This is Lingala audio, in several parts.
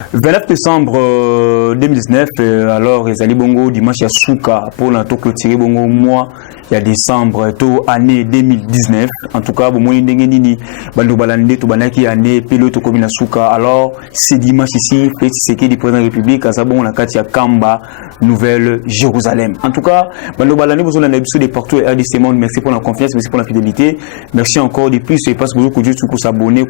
29 décembre 2019, alors les Ali Bongo dimanche à Souka pour la clôturer Bongo mois il y a décembre tout année 2019. En tout cas, bon moi ndengeni bando balande to banaki année pilote comme na Souka. Alors c'est dimanche ici, c'est qui du président de la République à Sabon la Katia Kamba, Nouvelle Jérusalem. En tout cas, bando balande vous on a l'habitude de partout RDC Monde. Merci pour la confiance, merci pour la fidélité. Merci encore de plus et passe beaucoup que Dieu pour s'abonner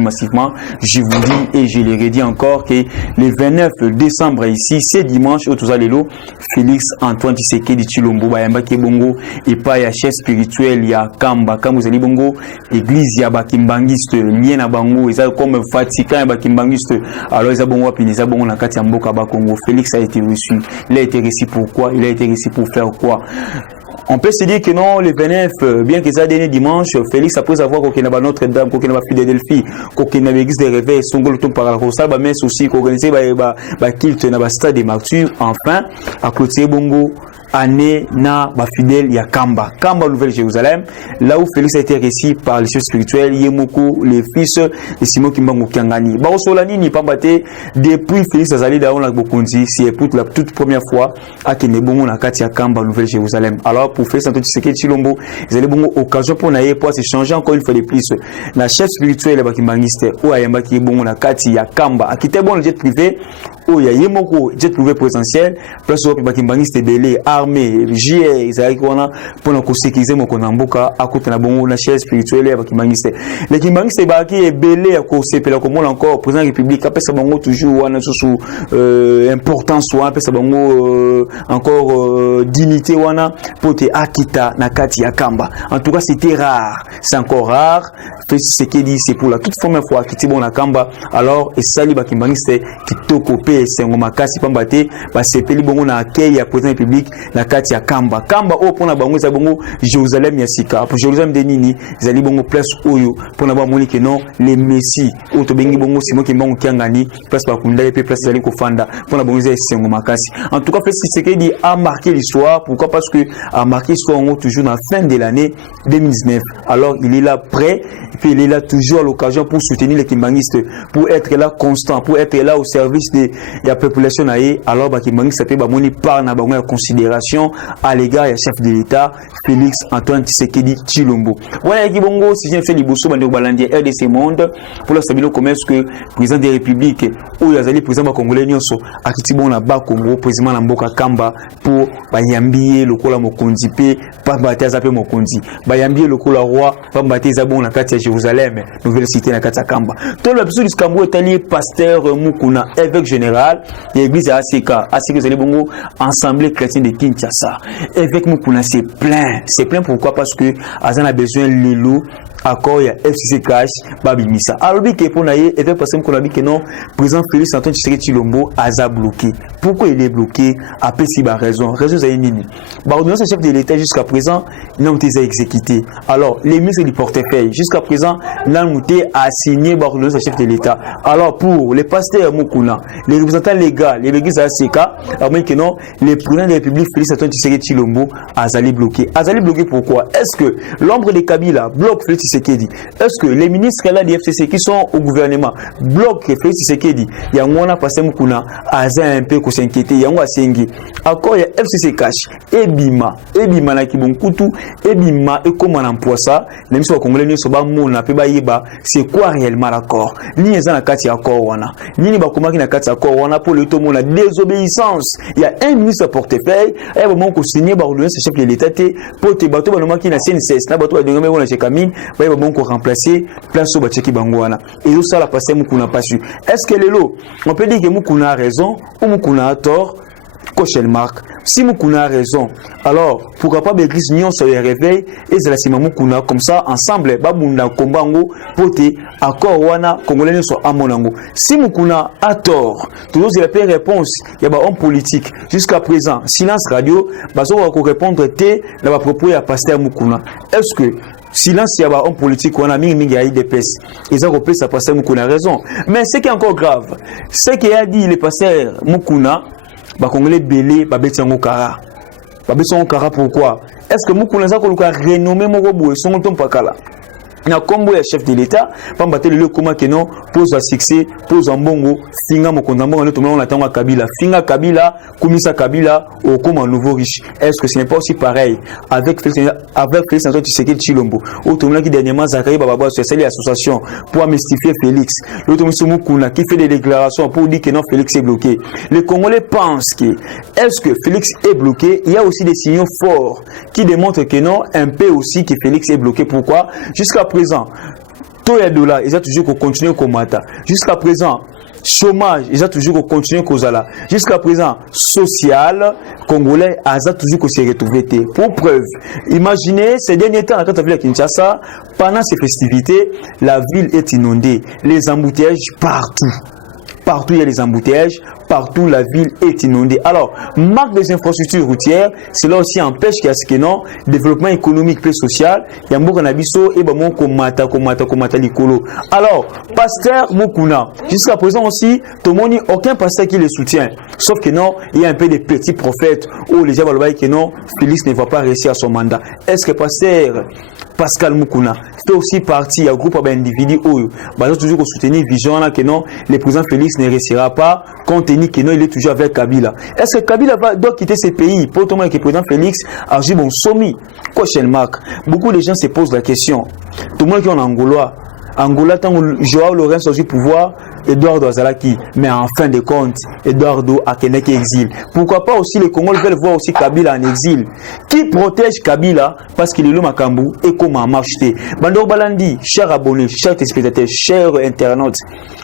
massivement. Je vous dis et je les redis encore que le 29 décembre ici, c'est dimanche au Touzalelo, Félix Antoine Tshisekedi Tshilombo Bayamba Kebongo et pas ya chef spirituel ya Kamba Kamuzali Bongo église ya Bakimbangiste lien na bango ils comme Vatican ya Bakimbangiste alors ils bongo pinisa bongo na kati ya mboka ba Congo. Félix a été reçu, il a été reçu pourquoi, il a été reçu pour faire quoi? On peut se dire que non, le 29, bien que ça dernier dimanche, Félix, après avoir qu'on a Notre-Dame, qu'on a Philadelphie, qu'on a l'église des réveils, son gros ton par la mais aussi qu'on organisé, kilt na stade des martyrs, enfin, à clôturer Bongo, année na fidèle ya Kamba Nouvelle Jérusalem, là où Félix a été reçu par les chefs spirituels Yemoko, les fils de Simon Kimbango Kiangani. Solani ni pas batté depuis Félix Azali dans la Bokondi, c'est pour la toute première fois à Kenebongo na Katia Kamba Nouvelle Jérusalem. Alors pour Félix Antoine Tshisekedi Tshilombo, ils allaient bongo occasion pour naïe pour s'échanger encore une fois de plus. La chef spirituel ya Bakimbangiste ou ayamba ki bongo na Katia Kamba, a quitté bon le jet privé ou ya Yemoko jet privé présentiel, place au Bakimbangiste belé armée JR Isaïe Kona pour nous sécuriser mon konambuka à côté na bongo na chef spirituel ya Bakimbangiste. Les Kimbangiste ba ki est belé à cause pela comme encore président de la République après ça bongo toujours wana sous importance ou après ça bongo encore dignité wana pour te akita na kati ya Kamba. En tout cas c'était rare, c'est encore rare. Ce qui dit c'est pour la toute première fois qui bon na Kamba. Alors et sali Bakimbangiste qui tokopé c'est ngoma kasi pambate ba sepeli bongo na accueil ya président public na kati ya Kamba au pona bango za bongo Jérusalem ya sika pour Jérusalem de nini zali bongo place oyo pona ba moni que non les messi o to bengi bongo Simon Kimbango Kiangani place ba kunda et place zali ko fanda pona bongo za c'est ngoma kasi. En tout cas ce qui dit a marqué l'histoire. Pourquoi? Parce que a marqué l'histoire toujours dans la fin de l'année 2019. Alors il est là prêt et puis il est là toujours à l'occasion pour soutenir les Kimbangistes, pour être là constant, pour être là au service de la population naïe. Alors Bakimbangiste peut bamoni par na bango considération à l'égard du chef de l'État Félix Antoine Tshisekedi Tshilombo. Voilà qui bongo si j'ai fait liboso bande balandi RDC Monde pour la stabilité commerce que président de la République ou yazali président congolais nyonso akiti bon na ba Congo président na mboka Kamba pour bayambier lokola mokonzi pe pa bataza pe mokonzi bayambier lokola roi pa bataza bon na kati ya Jérusalem nouvelle cité na kati ya Kamba. Tout l'épisode du Kambo est allié pasteur Mukuna évêque général de l'église ACK zali bongo Assemblée chrétienne de Kinshasa. Évêque Mukuna c'est plein pourquoi? Parce que Azan a besoin lelo accord ya FCC cash babimisa alobi ke pour naie évêque parce qu'on a dit que non président Félix Antoine Tshisekedi Tshilombo aza bloqué. Pourquoi il est bloqué? Après si ba raison za nini ba ordonnance chef de l'État jusqu'à présent n'ont été exécutés. Alors les ministres du portefeuille jusqu'à présent n'ont été assigné ba ordonnance chef de l'État. Alors pour les pasteurs Mukuna, les représentants légaux, les églises ACK, alors que non les présidents de la République Félix Antoine Tshisekedi Tshilombo azali bloqué. Pourquoi? Est-ce que l'ombre de Kabila bloque Félix Tshisekedi? Est-ce que les ministres là du FCC qui sont au gouvernement bloquent Félix Tshisekedi? Il y a un passé Mukuna aza un peu s'inquiéter, il y a un sengi. Encore il y a FCC cash ebima na kibonkutu ebima et comment on emploie ça? Même si on congolais ne soba mona pe ba yeba c'est quoi réellement l'accord? Ni eza na kati accord wana. Ni ba komaki na kati accord wana pour le tomo la désobéissance. Il y a un ministre portefeuille et moment ko signer ba ordonnance chef de l'État pour te bateau ba qui na CNCS na bateau de ngomé wona chez Kamine ba bon ko remplacer place au bacheki bango wana. Et ça la passé Mukuna pas su. Est-ce que lelo on peut dire que Mukuna a raison ou Mukuna a tort? Cochelle marque. Si Mukuna a raison, alors pourquoi pas l'église Nyon se réveille et c'est la Sima Mukuna comme ça ensemble babunda kombango pote accord wana congolais soit à monango. Si Mukuna a tort, toujours il a pas réponse, il y a ba homme politique jusqu'à présent silence radio bazo va répondre té na ba propos ya pasteur Mukuna. Est-ce que silence, il y a un homme politique, on a mis une IDPS. Ils ont repris sa pasteur Mukuna raison. Mais ce qui est encore grave, c'est qu'il a dit le pasteur Mukuna, bah congolais belé, bah betango kara. Bah betango kara pourquoi? Est-ce que Mukuna ça qu'on a renommé Mogobo et son ton pakala? na combo ya chef de l'état pamba te le comment que non pose à succès pose en bongo finga mokonza mbongo to on attend Kabila finga Kabila kumisa Kabila au comme un nouveau riche. Est-ce que ce n'est pas aussi pareil avec Félix Antoine Tshisekedi Tshilombo au tournoi qui dernièrement Zakaria Bababa sur cette association pour mystifier Félix l'autre monsieur Mukuna qui fait des déclarations pour dire que non Félix est bloqué. Les Congolais pensent que est-ce que Félix est bloqué? Il y a aussi des signaux forts qui démontrent que non un peu aussi que Félix est bloqué. Pourquoi? Jusqu'à présent, taux de dollars, ils ont toujours continué comme matin. Jusqu'à présent, chômage, ils ont toujours continué comme ça. Jusqu'à présent, social, congolais, ils ont toujours se retrouvé. Pour preuve, imaginez ces derniers temps, quand tu as vu à Kinshasa, pendant ces festivités, la ville est inondée. Les embouteillages partout. Partout il y a des embouteillages, partout la ville est inondée. Alors, manque des infrastructures routières, cela aussi empêche qu'il y a ce que non, développement économique et social, il y a beaucoup d'abisso et bon komata likolo. Alors, pasteur Mukuna, jusqu'à présent aussi, tout le monde n'y a aucun pasteur qui le soutient. Sauf que non, il y a un peu des petits prophètes où les gens vont dire que non, Félix ne va pas réussir à son mandat. Est-ce que pasteur Pascal Mukuna fait aussi partie d'un groupe d'individus où ils ont toujours soutenir vision là que non, le président Félix ne réussira pas compte tenu que non, il est toujours avec Kabila. Est-ce que Kabila doit quitter ce pays pour tout le monde que le président Félix agit bon sommet? Question marque. Beaucoup de gens se posent la question. Tout le monde qui est en Angola, tant que Joao Lourenço a eu pouvoir, Eduardo Azalaki, mais en fin de compte, Eduardo a qu'un exil. Pourquoi pas aussi les Congolais veulent voir aussi Kabila en exil? Qui protège Kabila parce qu'il est le Makambu et comment marcher? Bandor Balandi, chers abonnés, chers téléspectateurs, chers internautes,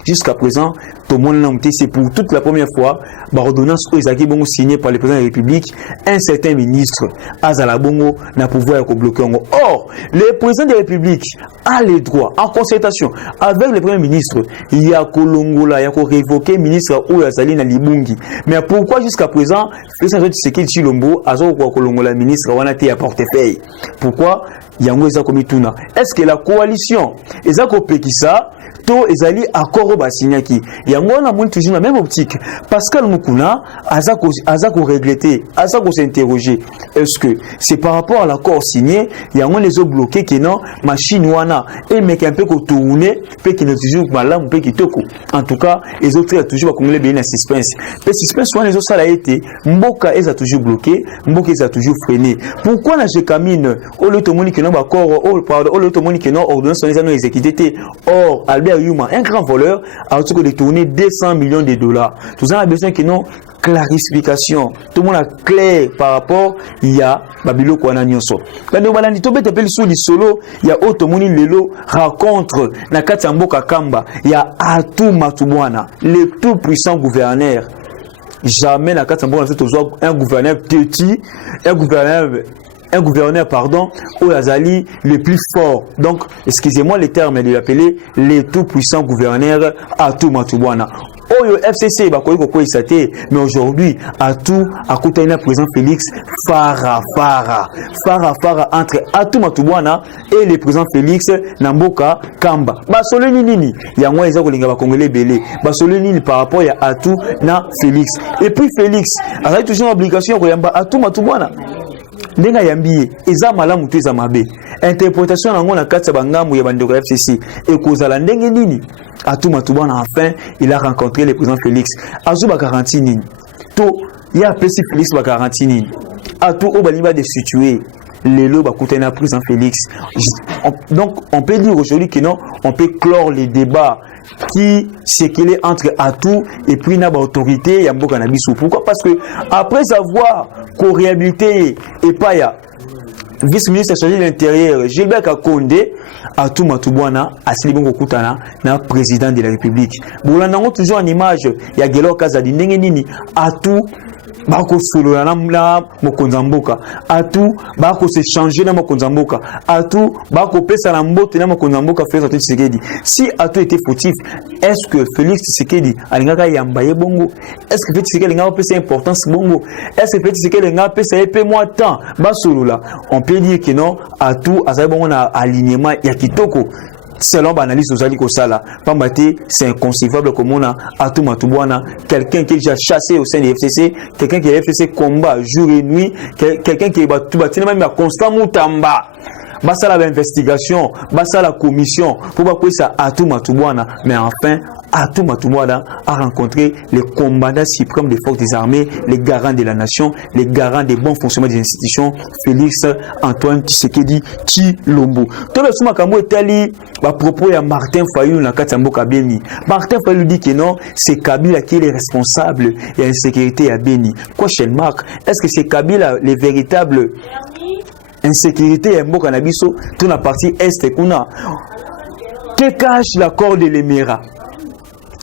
jusqu'à présent, tout le monde l'a monté, c'est pour toute la première fois, l'ordonnance Oizaki Bongo signée par le président de la République, un certain ministre, Azala Bongo, n'a pouvoir bloquer. Or, le président de la République a les droits, en concertation avec le premier ministre, il y a Kolongola, il y a révoqué ministre Ouyazali na Libungi. Mais pourquoi jusqu'à présent, Félix Antoine Tshisekedi Tshilombo, Azo Kolongola, ministre, on a été à portefeuille? Pourquoi? Est-ce que la coalition, Ezako Pekisa, to ezali accord basignaki yango na moni toujours la même optique. Pascal Mukuna azako regretter, azako s'interroger, est-ce que c'est par rapport à l'accord signé yango les ont bloqué que non machine wana et mec un peu ko tourner pe qui ne toujours malamu pe kitoko. En tout cas les autres toujours congolais bien en suspense, pe suspense wana les autres ça a été mboka eza toujours bloqué, mboka eza toujours freiné. Pourquoi na je camine au le tomoni que non accord au le tomoni que non ordonnance les années exécuté. Or Albert Yuma, un grand voleur, a détourné 200 millions de dollars. Tout ça a besoin que non clarification. Tout le monde a clair par rapport il y a Babilo Kwana Nyonso. Quand on balandi to bete sous li solo, il y a Otomoni Lelo rencontre na Katamboka Kamba, il y a Atou Matubwana, le tout puissant gouverneur. Jamais na Katamboka un gouverneur petit, un gouverneur, au Azali le plus fort. Donc, excusez-moi les termes de l'appeler le tout-puissant gouverneur Atou Matubwana. Oyo FCC, mais aujourd'hui, Atou, à côté de président Félix, Fara entre Atou Matubwana et le président Félix Namboka Kamba. Basoleni nini, il y a moins les Congolais belé. Basoleni par rapport à Atou na Félix. Et puis Félix, a toujours une obligation de Atou Matubwana. Ndenga yambiye eza malamu to eza mabe interprétation nango na kati ya bangambo ya bandeko ya FCC ekozala ndenge nini Atou Matubwana enfin il a rencontré le président Félix azuba garantie nini to ya pesi Félix ba garantie nini Atou obaliba de situer lelo ba kutena président Félix. Donc on peut dire aujourd'hui que non, on peut clore les débats qui circulent entre Atou et puis na autorité ya mboka na biso. Pourquoi? Parce que après avoir co-réhabilité et pas ya vice-ministre chargé de l'intérieur Gilbert Kakonde, Atou Matubwana asili bongo kutana na président de la République. Bolandango toujours en image ya Gelo Kazadi ndenge nini Atou bako solo na mokonzamboka Atou bako se changer na mokonzamboka Atou bako pesa na mbote na mokonzamboka Félix Antoine Tshisekedi. Si Atou était fautif, est-ce que Félix Tshisekedi alingaka yambaye bongo? Est-ce que Félix Tshisekedi alingaka pesa importance bongo? Est-ce que Félix Tshisekedi alingaka pesa épée moi temps ba solo là? On peut dire que non, Atou azali bongo na alignement ya kitoko. Selon l'analyse aux Aliko Sala, Pambate, c'est inconcevable comme on a Atou Matubwana, quelqu'un qui est déjà chassé au sein des FCC, quelqu'un qui est FCC combat jour et nuit, quelqu'un qui est battu, même à constant Moutamba. basa la investigation, basa la commission, pour pas que ça à tout matubwana, mais enfin, Atou Matououada a rencontré les commandants suprêmes des forces des armées, les garants de la nation, les garants des bons fonctionnements des institutions, Félix Antoine Tshisekedi Tshilombo. Tout le monde est allé à propos de Martin Fayulu dans Katambo Kabeni. Martin Fayulu dit que non, c'est Kabila qui est le responsable de l'insécurité à Beni. Question mark, est-ce que c'est Kabila les véritables insécurité à Mboka Nabiso, toute la partie est qu'on a? Que cache l'accord de l'Émirat?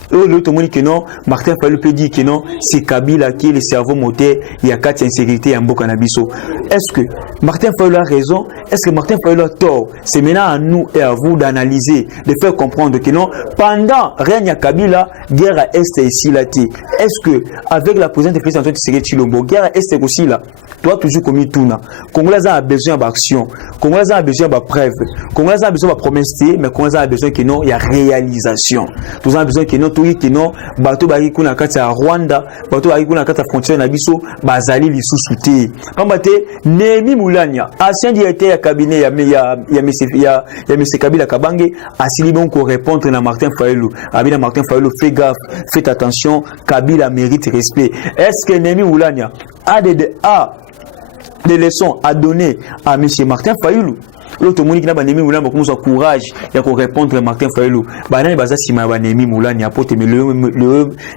L'autre monde que non, Martin Fayulu peut dire que non, c'est Kabila qui est le cerveau moteur, il y a 4 insécurité en Mboka Nabiso. Est-ce que Martin Fayulu a raison? Est-ce que Martin Fayulu a tort? C'est maintenant à nous et à vous d'analyser, de faire comprendre que non, pendant règne à Kabila, guerre à Est et ici là. Est-ce que, avec la présence du président Antoine Tshisekedi Tshilombo, guerre à Est aussi là, toi toujours comme il tourne, Congolais a besoin d'action, Congolais a besoin de preuves, Congolais a besoin de promesses, mais Congolais a besoin que non, il y a réalisation. Tous a besoin que non, que non, bateau bari kuna kati ya Rwanda, bateau bari kuna kati ya frontière na biso, bazali lisusu te. Pambate Nemi Moulania, ancien directeur ya cabinet ya M. Kabila Kabange, asili bon ko répondre na Martin Fayulu. Abina Martin Fayulu, fais gaffe, faites attention, Kabila mérite respect. Est-ce que Nemi Moulania a des leçons à donner à M. Martin Fayulu? L'autre monde qui n'a pas Nemi Moulania pour nous courage il y a qu'on répondre à Martin Fayulu. Banane basa si ma Nemi Moulania pour te mais le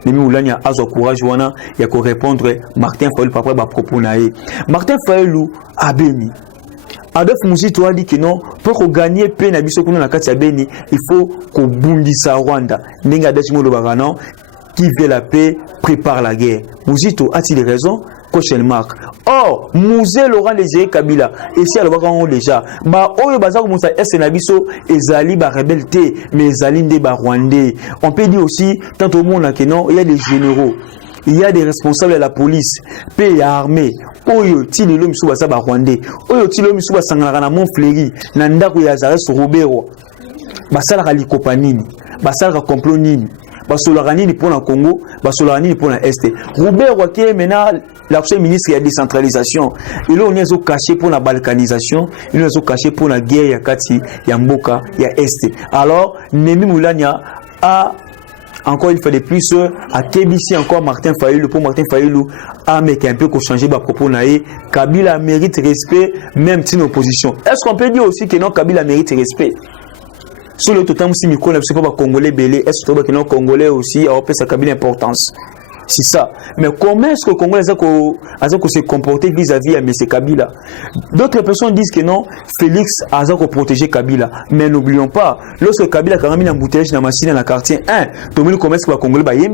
Nemi Moulania a son courage wana il y a qu'on répondre Martin Fayulu par rapport à propos naé. Martin Fayulu a béni. Adolphe Mouzito a dit que non, pour gagner paix na biso kuna na kati ya Beni, il faut qu'on bundisa Rwanda. Nenga dachimo lo bagano qui veut la paix prépare la guerre. Mouzito a-t-il raison? Question mark. Or, Mouzé Laurent Désiré Kabila, ici à l'Obakan déjà, bah, oyo bazar moussa est nabiso, ezali ba rebelté, mais ezali nde ba rwandais. On peut dire aussi, tant au monde que non, il y a des généraux, il y a des responsables de la police, pays armée, oyo tili lo misu basa ba rwandais, oyo tili lo misu basangana na Montfléry, na ndako ya Zares Robero, basala ka likopanini, basala ka complot nini. Basolaranini pour le Congo, Basolaranini pour l'Est. Robert Wake maintenant l'ancien ministre de la décentralisation. Il a un caché pour la balkanisation, il a un caché pour la guerre Yakati, Yamboka, ya Est. Alors Nemi Moulania a encore une fois de plus à Kébissi encore Martin Fayulu pour Martin Fayulu a mais un peu qu'on changer ba propos naé. Kabila mérite respect même si une opposition. Est-ce qu'on peut dire aussi que non Kabila mérite respect? Sur le total, si Miko ne pas congolais belé, est-ce que les congolais aussi ont sa cabine d'importance? C'est ça. Mais comment est-ce que le Congolais a se comporter vis-à-vis de M. Kabila? D'autres personnes disent que non, Félix a protégé Kabila. Mais n'oublions pas, lorsque Kabila a mis un bouteillage dans la machine dans le quartier 1, tout le monde commence à Congolais, il y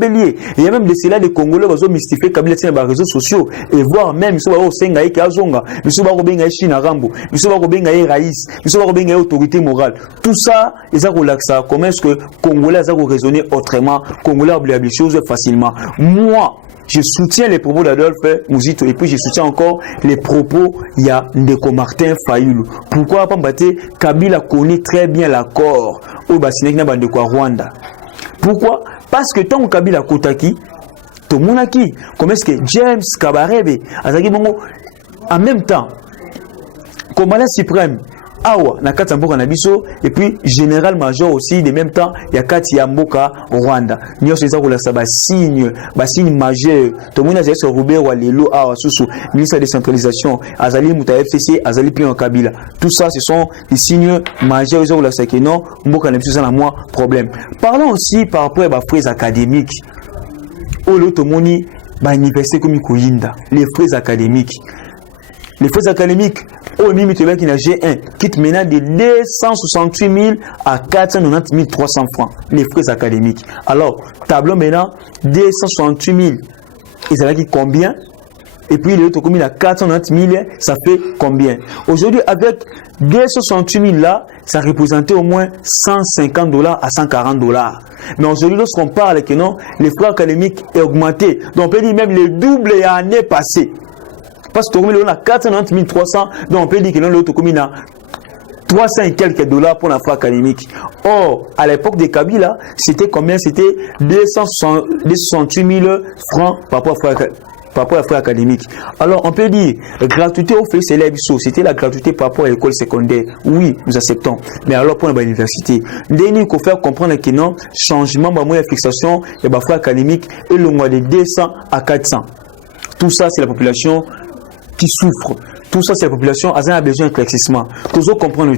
a même des cela des Congolais qui ont mystifié Kabila sur les réseaux sociaux et voir même si on senga et kazonga, si on benga China Rambo, si on benga Raïs, si on benga autorité morale. Tout ça, ils ont relaxé. Comment est-ce que Congolais ont raisonné autrement? Congolais ont oublié les choses facilement. Moi, je soutiens les propos d'Adolphe Mouzito et puis je soutiens encore les propos il y a Ndeko Martin Fayulu. Pourquoi pas Kabila connaît très bien l'accord au Bassinek Ndeko Rwanda. Pourquoi? Parce que tant que Kabila Kotaki, tout le monde a qui? Comment est-ce que James Kabarebe en même temps, commandant suprême Awa na kati mboka na biso et puis général major aussi de même temps ya kati ya mboka Rwanda nyo seza ko la ba signe majeur to mona za so Robert wa lelo awa susu ministre de décentralisation azali muta FCC azali puis en Kabila. Tout ça ce sont des signes majeurs ils ont la que non mboka na biso na moi problème. Parlons aussi par rapport à ba frais académiques au lotomoni ba université comme Koyinda les frais académiques. Les frais académiques au limite qui n'a G1 quitte maintenant de 268 000 à 490 300 francs les frais académiques. Alors tableau maintenant 268 000 ils avaient dit combien et puis l'autre commune à 490 000 ça fait combien? Aujourd'hui avec 268 000 là ça représentait au moins $150 à $140. Mais aujourd'hui lorsqu'on parle que non les frais académiques est augmenté donc on peut dire même le double l'année passée. Parce que on a 490 300, donc on peut dire que l'autre commune a 300 et quelques dollars pour la frais académique. Or, à l'époque de Kabila, c'était combien? C'était 268 000 francs par rapport par rapport à la académique. Alors, on peut dire, gratuité au fait, c'est l'ABISO. C'était la gratuité par rapport à l'école secondaire. Oui, nous acceptons. Mais alors, pour l'université, il faut faire comprendre que non, changement, la fixation, il y a académique, et le mois de 200 à 400. Tout ça, c'est la population qui souffre. Tout ça, c'est la population a besoin d'éclaircissement. Toujours comprendre,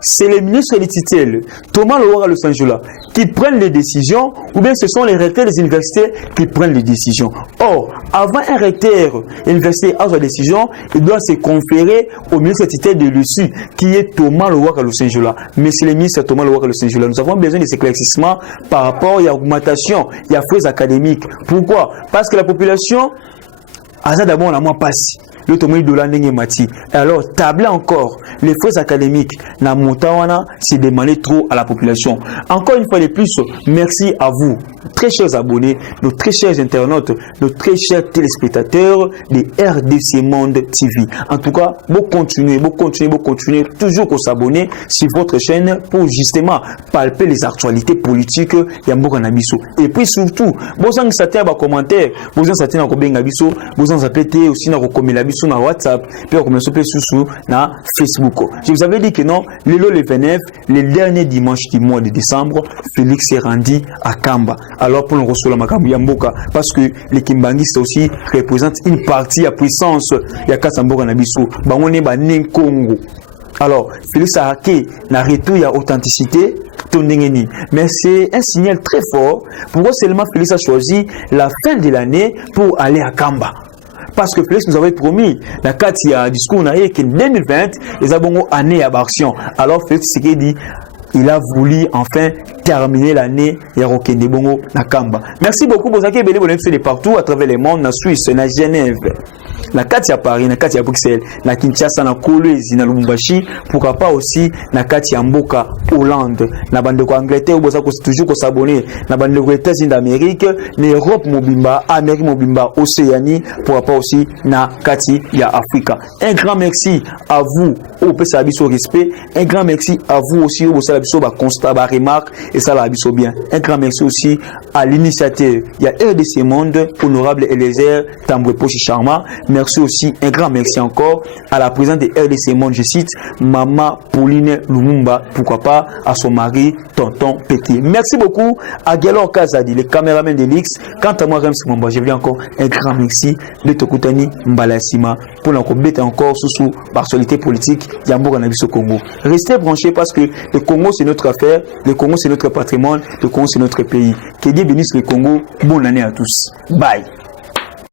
c'est les ministres et les titulaires, Thomas Loara Los Angeles, qui prennent les décisions, ou bien ce sont les recteurs des universités qui prennent les décisions. Or, avant un recteur universitaire à sa décision, il doit se conférer au ministre titulaire de l'USU, qui est Thomas Loara Los Angeles. Mais c'est le ministre Thomas Loara Los Angeles. Nous avons besoin de ces éclaircissements par rapport à l'augmentation, il y a frais académiques. Pourquoi? Parce que la population, d'abord, on a moins passé. Le tomé de l'année mati. Alors, tabler encore les frais académiques, na montawana, c'est demander trop à la population. Encore une fois de plus, merci à vous, très chers abonnés, nos très chers internautes, nos très chers téléspectateurs de RDC Monde TV. En tout cas, vous continuez, toujours qu'on s'abonner sur votre chaîne pour justement palper les actualités politiques Yamboka Nabiso. Et puis surtout, vous en savez un commentaire, vous en savez un Nabiso, vous en savez aussi un recommandation sur WhatsApp, puis on commence sur Facebook. Je vous avais dit que non, le 29, le dernier dimanche du mois de décembre, Félix s'est rendu à Kamba. Alors pour le recevoir la Makambu Yamboka, parce que les Kimbangistes aussi représentent une partie à puissance de Kassamboka Nabiso. On est Congo. Alors, Félix a hacké la retour à authenticité. Mais c'est un signal très fort. Pourquoi seulement Félix a choisi la fin de l'année pour aller à Kamba? Parce que Félix nous avait promis, la carte il y a un discours qu'en 2020, les abonnés année à Barcion. Alors Félix s'est dit, il a voulu enfin terminer l'année et Rokende Bongo Nakamba. Merci beaucoup pour ça qui est de partout à travers le monde, en Suisse, en Genève. La carte à Paris, la carte à Bruxelles, la Kinshasa, la Kolwezi, la Lubumbashi, pourquoi pas aussi la carte à Mboka, Hollande, la bande de Angleterre, où c'est toujours qu'on s'abonner, la bande de États-Unis d'Amérique, l'Europe Mobimba, Amérique Mobimba, Océanie, pourquoi pas aussi la carte à Afrique. Un grand merci à vous, au PSABISO respect, un grand merci à vous aussi, au PSABISO constat, remarque, et ça l'a bien. Un grand merci aussi à l'initiateur, il y a RDC Monde, honorable Eliezer, Tambwe Pochi Charma. Merci aussi, un grand merci encore à la présidente de RDC Monde, je cite, Maman Pauline Lumumba, pourquoi pas, à son mari, Tonton Pété. Merci beaucoup à Galor Kazadi, le caméraman de l'X. Quant à moi, Rems Mamba, je viens encore un grand merci de Tokutani Mbalassima pour l'encombré encore sous l'actualité politique Yamboka Nabiso Congo. Restez branchés parce que le Congo c'est notre affaire, le Congo c'est notre patrimoine, le Congo c'est notre pays. Que Dieu bénisse le Congo. Bonne année à tous. Bye.